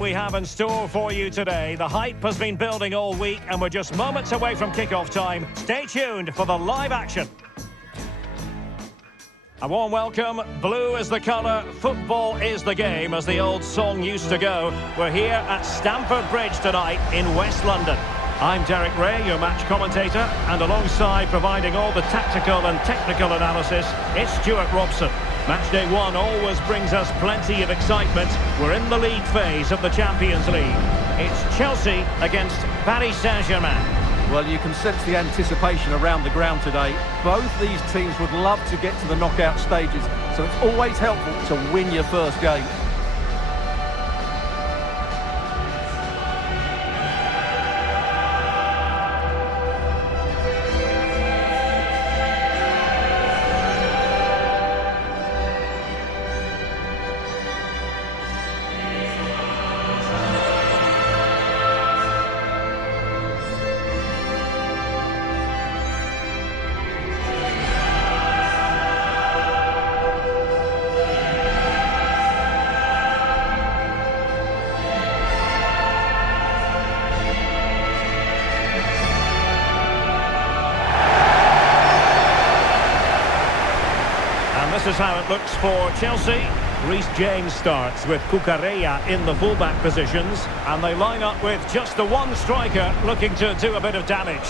we have in store for you today. The hype has been building all week and we're just moments away from kick-off time. Stay tuned for the live action. A warm welcome. Blue is the colour, football is the game, as the old song used to go. We're here at Stamford Bridge tonight in West London. I'm Derek Ray, your match commentator, and alongside providing all the tactical and technical analysis, it's Stuart Robson. Matchday 1 always brings us plenty of excitement. We're in the league phase of the Champions League. It's Chelsea against Paris Saint-Germain. Well, you can sense the anticipation around the ground today. Both these teams would love to get to the knockout stages, so it's always helpful to win your first game. This is how it looks for Chelsea. Reece James starts with Cucurella in the fullback positions, and they line up with just the one striker looking to do a bit of damage.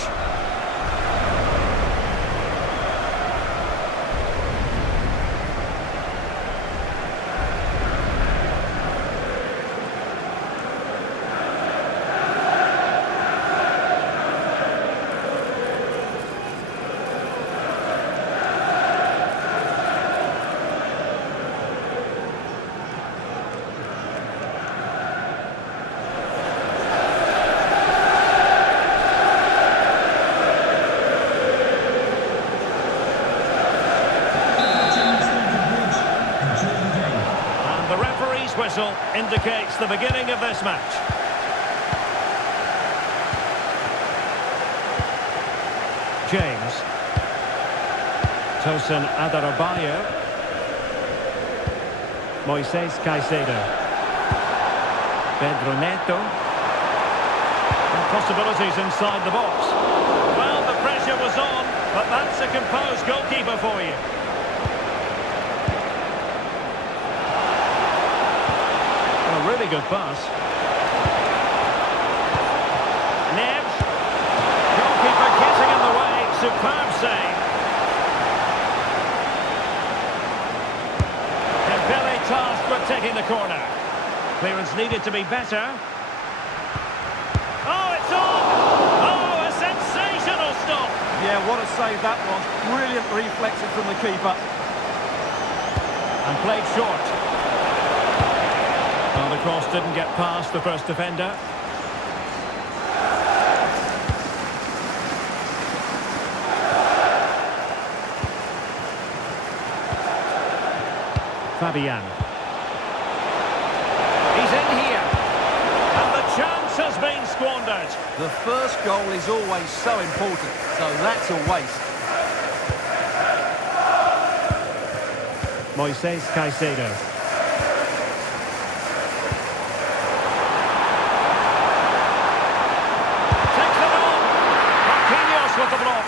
Whistle indicates the beginning of this match. James. Tosin Adarabioyo. Moises Caicedo. Pedro Neto. And possibilities inside the box. Well, the pressure was on, but that's a composed goalkeeper for you. Really good pass. Neves. Goalkeeper getting in the way. Superb save. Dembele tasked with taking the corner. Clearance needed to be better. Oh, it's on! Oh, a sensational stop! Yeah, what a save that was. Brilliant reflexes from the keeper. And played short. Well, the cross didn't get past the first defender. Fabian. He's in here. And the chance has been squandered. The first goal is always so important, so that's a waste. Moises Caicedo. With the block.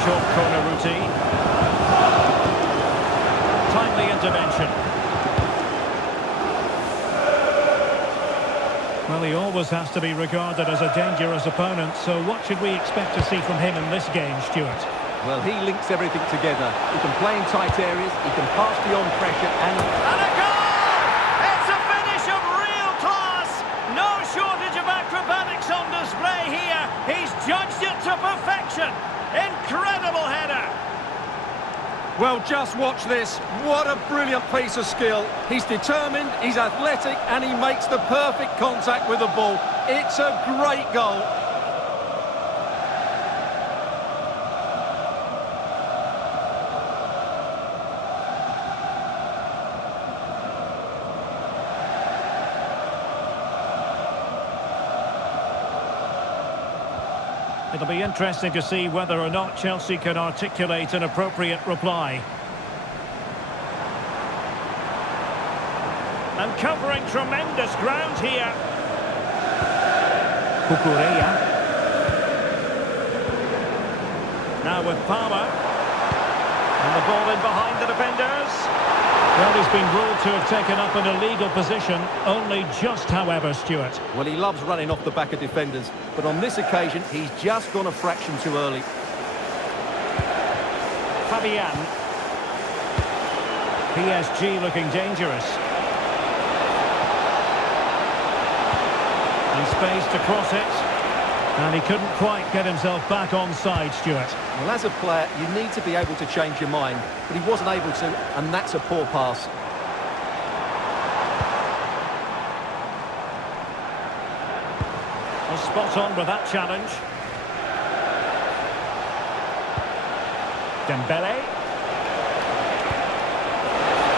Short corner routine. Timely intervention. Well, he always has to be regarded as a dangerous opponent, so what should we expect to see from him in this game, Stuart? Well, he links everything together. He can play in tight areas, he can pass beyond pressure, and a goal! Acrobatics on display here. He's judged it to perfection. Incredible header. Well, just watch this. What a brilliant piece of skill. He's determined, he's athletic, and he makes the perfect contact with the ball. It's a great goal. It'll be interesting to see whether or not Chelsea can articulate an appropriate reply. And covering tremendous ground here. Cucurella. Now with Palmer. And the ball in behind the defenders. Well, he's been ruled to have taken up an illegal position, only just, however, Stuart. Well, he loves running off the back of defenders, but on this occasion, he's just gone a fraction too early. Fabian. PSG looking dangerous. And space to cross it. And he couldn't quite get himself back on side, Stuart. Well, as a player, you need to be able to change your mind, but he wasn't able to, and that's a poor pass. Well, spot on with that challenge. Dembele.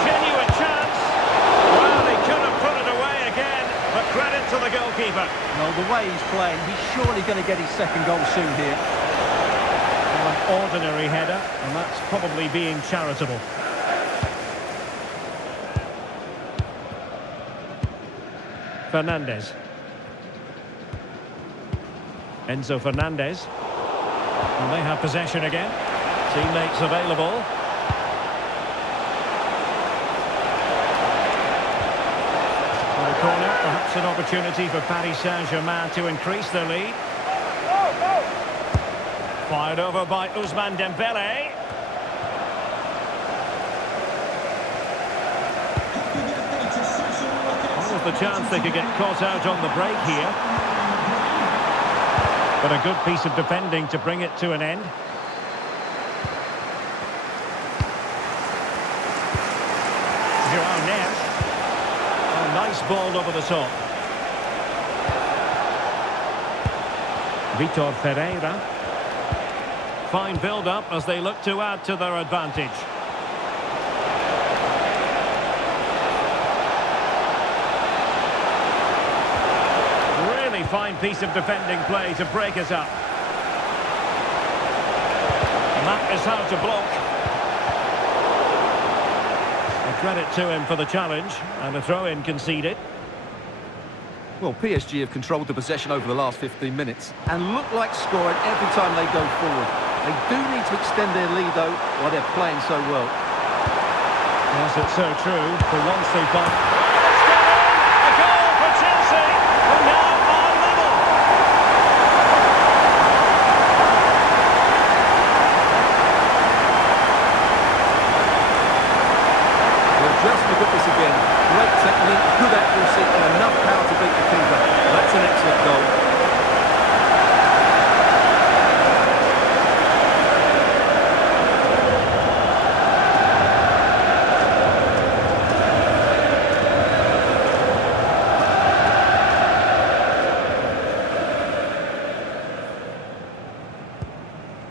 Genuine chance. Well, he could have put it away again, but credit to the goalkeeper. Well, the way he's playing, he's surely going to get his second goal soon here. Well, an ordinary header, and that's probably being charitable. Fernandes. Enzo Fernandez. And they have possession again. Teammates available. On the corner, perhaps an opportunity for Paris Saint-Germain to increase their lead. Fired over by Ousmane Dembele. Well, there's the chance they could get caught out on the break here. But a good piece of defending to bring it to an end. João Neves. A nice ball over the top. Vitor Ferreira. Fine build-up as they look to add to their advantage. Really fine piece of defending play to break us up. And that is how to block. A credit to him for the challenge, and a throw-in conceded. Well, PSG have controlled the possession over the last 15 minutes and look like scoring every time they go forward. They do need to extend their lead, though, while they're playing so well. Yes, it's so true. For once they've got... It's got in! A goal for Chelsea, who now are level. Well, just look at this again. Great technique, good accuracy, and enough power to beat the keeper. That's an excellent goal.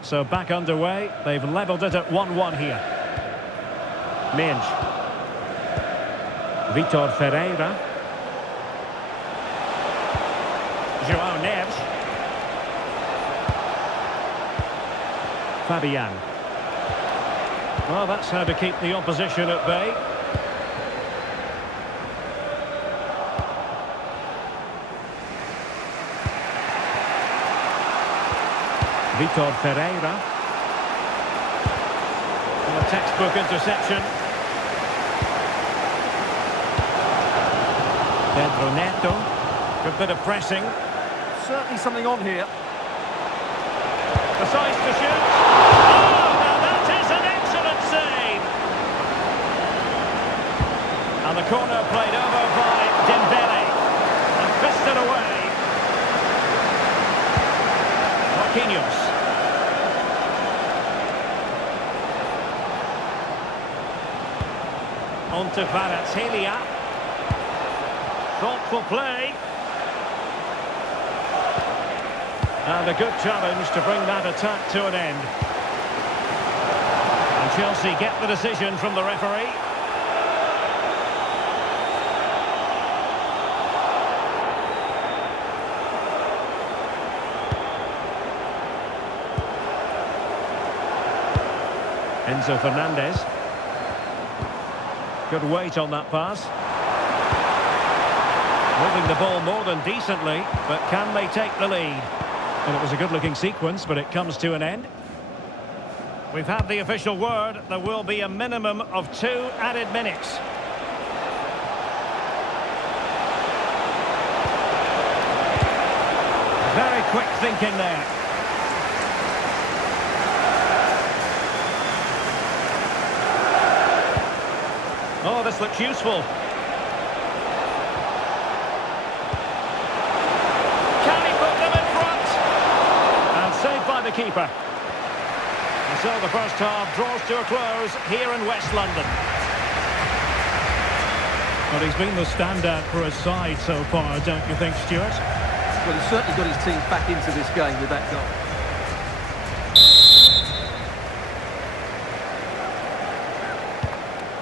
So back underway. They've levelled it at 1-1 here. Minge. Vitor Ferreira. João Neves. Fabian. Well, that's how to keep the opposition at bay. Vitor Ferreira. And a textbook interception. Pedro Neto. Good bit of pressing. Certainly something on here. Decides to shoot. Oh, now that is an excellent save. And the corner played over by Dembele. And fisted away. Marquinhos. On to Kvaratskhelia. Thoughtful play. And a good challenge to bring that attack to an end. And Chelsea get the decision from the referee. Enzo Fernandez. Good weight on that pass. Moving the ball more than decently, but can they take the lead? And it was a good-looking sequence, but it comes to an end. We've had the official word. There will be a minimum of 2 added minutes. Very quick thinking there. Oh, this looks useful. Can he put them in front? And saved by the keeper. And so the first half draws to a close here in West London. Well, he's been the standout for his side so far, don't you think, Stuart? Well, he's certainly got his team back into this game with that goal.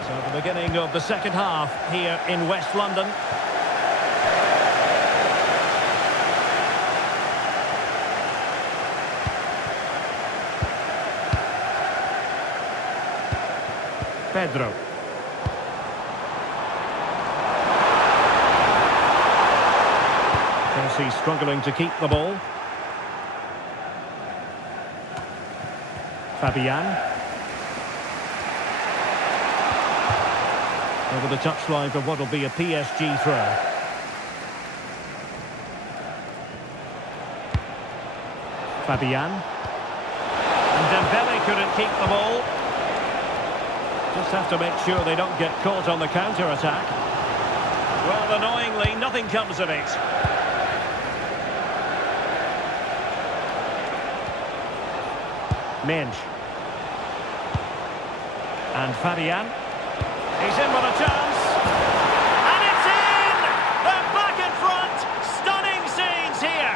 So the beginning of the second half here in West London. Pedro. Chelsea struggling to keep the ball. Fabian. Over the touchline for what will be a PSG throw. Fabian. And Dembele couldn't keep the ball. Just have to make sure they don't get caught on the counter-attack. Well, annoyingly, nothing comes of it. Minge. And Fabian. He's in with a chance. And it's in! They're back in front! Stunning scenes here!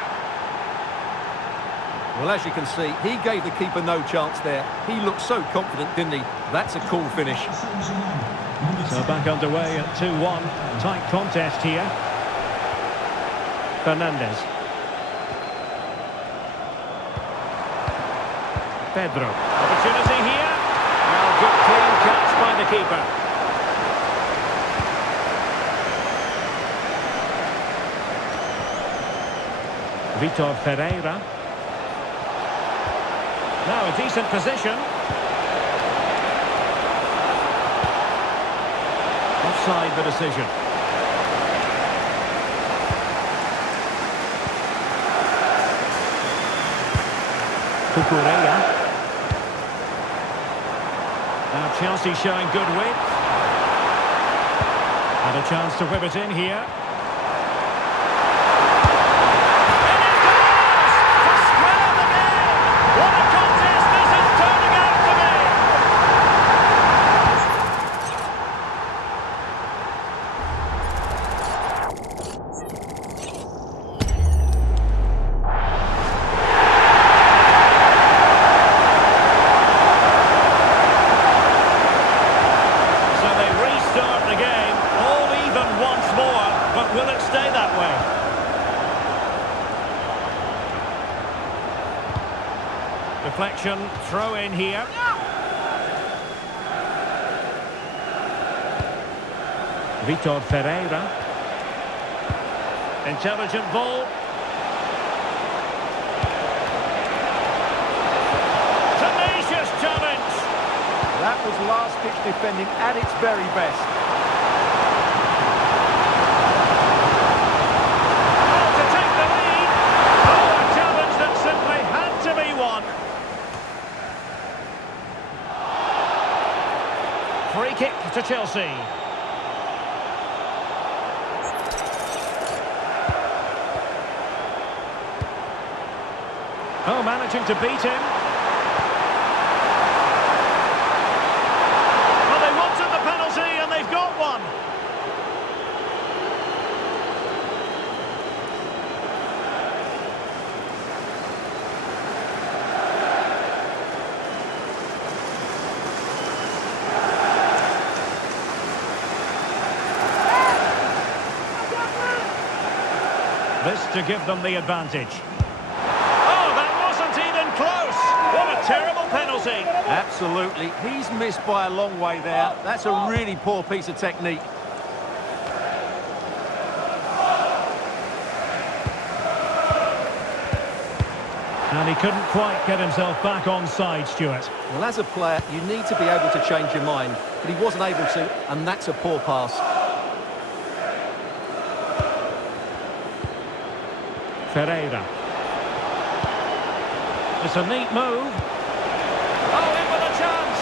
Well, as you can see, he gave the keeper no chance there. He looked so confident, didn't he? That's a cool finish. So back underway at 2-1. Tight contest here. Fernandez. Pedro. Opportunity here. Well, good clean catch by the keeper. Vitor Ferreira. Now a decent position. Offside the decision. Cucurella. Now Chelsea showing good width. And a chance to whip it in here. And it goes! To square the game! What a contest this is turning out to be! So they restart the game, all even once more, but will it stay that way? Deflection, throw in here. Vitor Ferreira. Intelligent ball. Tenacious challenge. That was last-ditch defending at its very best. Oh, to take the lead. Oh, a challenge that simply had to be won. Free kick to Chelsea. Oh, managing to beat him. Well, they wanted the penalty and they've got one. This to give them the advantage. Oh, that wasn't even close. What a Terrible penalty. Absolutely. He's missed by a long way there. That's a really poor piece of technique. And he couldn't quite get himself back on side, Stuart. Well, as a player, you need to be able to change your mind, but he wasn't able to, and that's a poor pass. Ferreira. It's a neat move. Oh, in with a chance.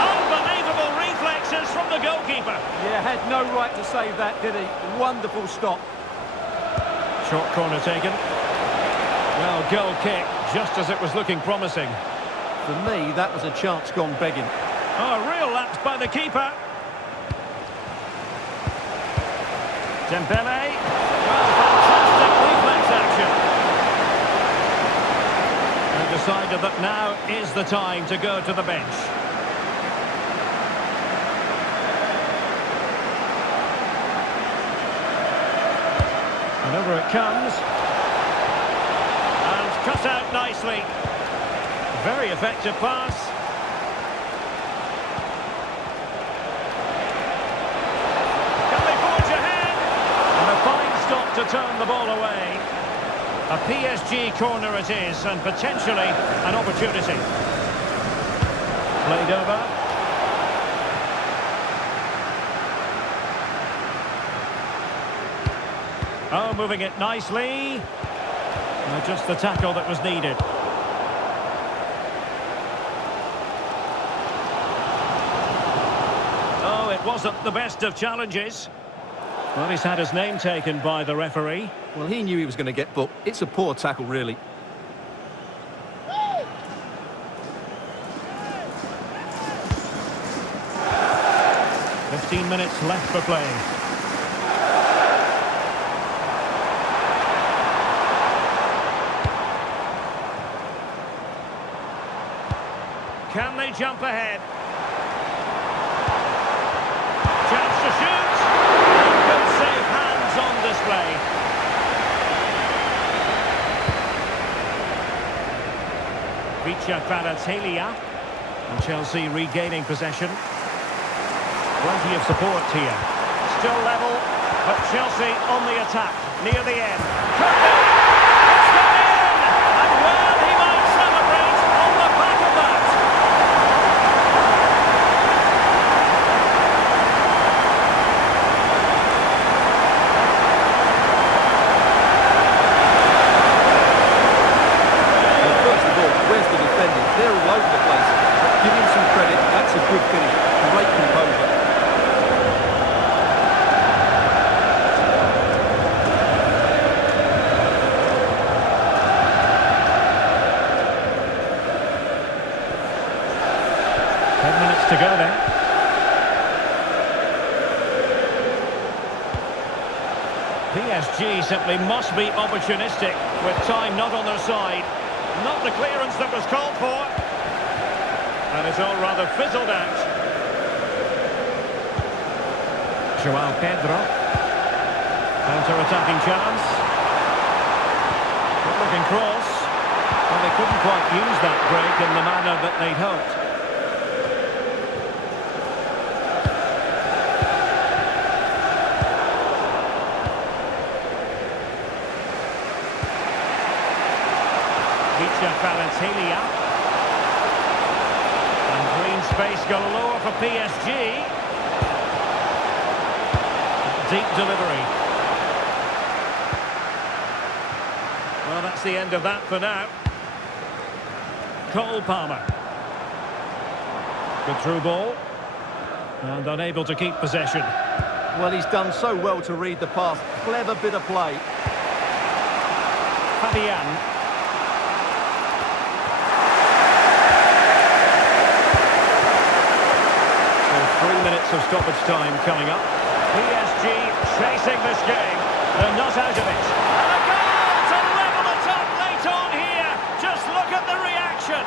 Unbelievable reflexes from the goalkeeper. Yeah, had no right to save that, did he? Wonderful stop. Short corner taken. Well, goal kick, just as it was looking promising. For me, that was a chance gone begging. Oh, a real lapse by the keeper. Dembele. Well, fantastic reflex action. And decided that now is the time to go to the bench. And over it comes. Cut out nicely. Very effective pass. Can they forge ahead? And a fine stop to turn the ball away. A PSG corner it is, and potentially an opportunity. Played over. Oh, moving it nicely. Just the tackle that was needed. Oh, it wasn't the best of challenges. Well, he's had his name taken by the referee. Well, he knew he was going to get booked. It's a poor tackle, really. "15 minutes left for play. Can they jump ahead? Chance to shoot. And good save, hands on display. Kvaratskhelia. And Chelsea regaining possession. Plenty of support here. Still level, but Chelsea on the attack near the end. Could be. It's gone in! And well, he might celebrate on the back of that. They're all over the place. Give him some credit. That's a good finish. Great composure. To go then. PSG simply must be opportunistic with time not on their side. Not the clearance that was called for. And it's all rather fizzled out. João Pedro. Counter-attacking chance. Good-looking cross. Well, they couldn't quite use that break in the manner that they'd hoped. Kvaratskhelia. And green space galore for PSG. Deep delivery. Well, that's the end of that for now. Cole Palmer. Good through ball. And unable to keep possession. Well, he's done so well to read the pass. Clever bit of play. Fabian. 3 minutes of stoppage time coming up. PSG chasing this game. They're not out of it. And a goal to level it up late on here. Just look at the reaction.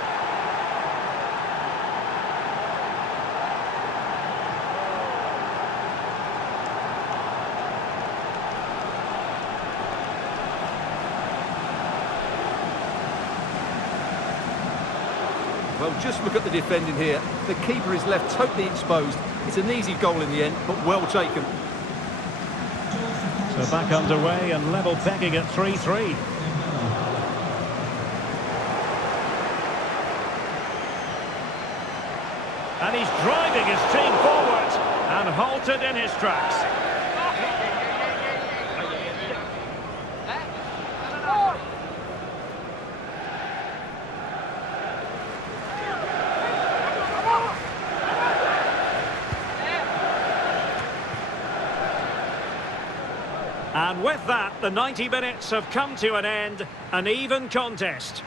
Well, just look at the defending here. The keeper is left totally exposed. It's an easy goal in the end, but well taken. So back underway and level pegging at 3-3. And he's driving his team forward and halted in his tracks. And with that, the 90 minutes have come to an end. An even contest.